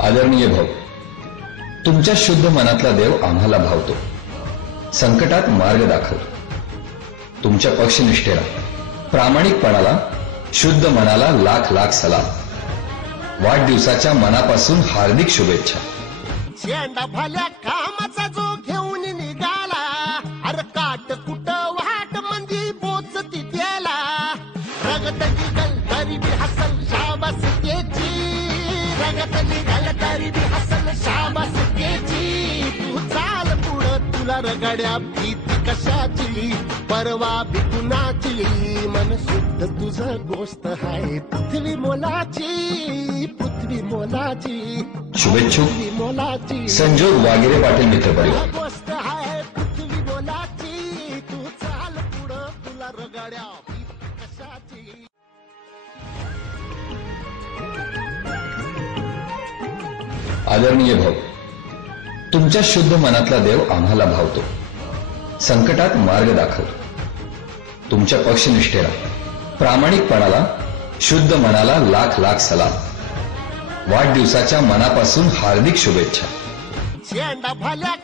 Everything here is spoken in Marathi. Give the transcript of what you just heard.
आदरणीय भाऊ, तुमच्या शुद्ध मनातला देव आम्हाला भावतो, संकटात मार्ग दाखवतो। तुमच्या पक्षनिष्ठेला, प्रामाणिकपणाला, शुद्ध मनाला लाख लाख सलाम। वाढदिवसाच्या मनापासून हार्दिक शुभेच्छा। शेंडा भाल्या कामाचा जो घेऊन निघाला, अरे काट कुट वाट मंदी पोचती त्याला। रगत निघल तरी बी हसल शाबास त्याची, रगत निघल तरी बी हसल शाबास त्याची। तू चाल पुढं तुला रगड्या भीती कशाची, परवा बी कुणाची। मन शुद्ध तुझं गोष्ट आहे पृथ्वी मोलाची, पृथ्वी मोलाची। शुभेच्छुक मोलाची संजोग वागिरे पाटील मित्र परिवार। गोष्ट आहे पृथ्वी मोलाची। तू चाल पुढं तुला रगड्या भीती कशाची। आदरणीय भाऊ, तुमच्या शुद्ध मनातला देव आम्हाला भावतो, संकटात मार्ग दाखवतो। तुमच्या पक्षनिष्ठेला, प्रामाणिकपणाला, शुद्ध मनाला लाख लाख सलाम। वाढदिवसाच्या मनापासून हार्दिक शुभेच्छा। शेंडा भाल्या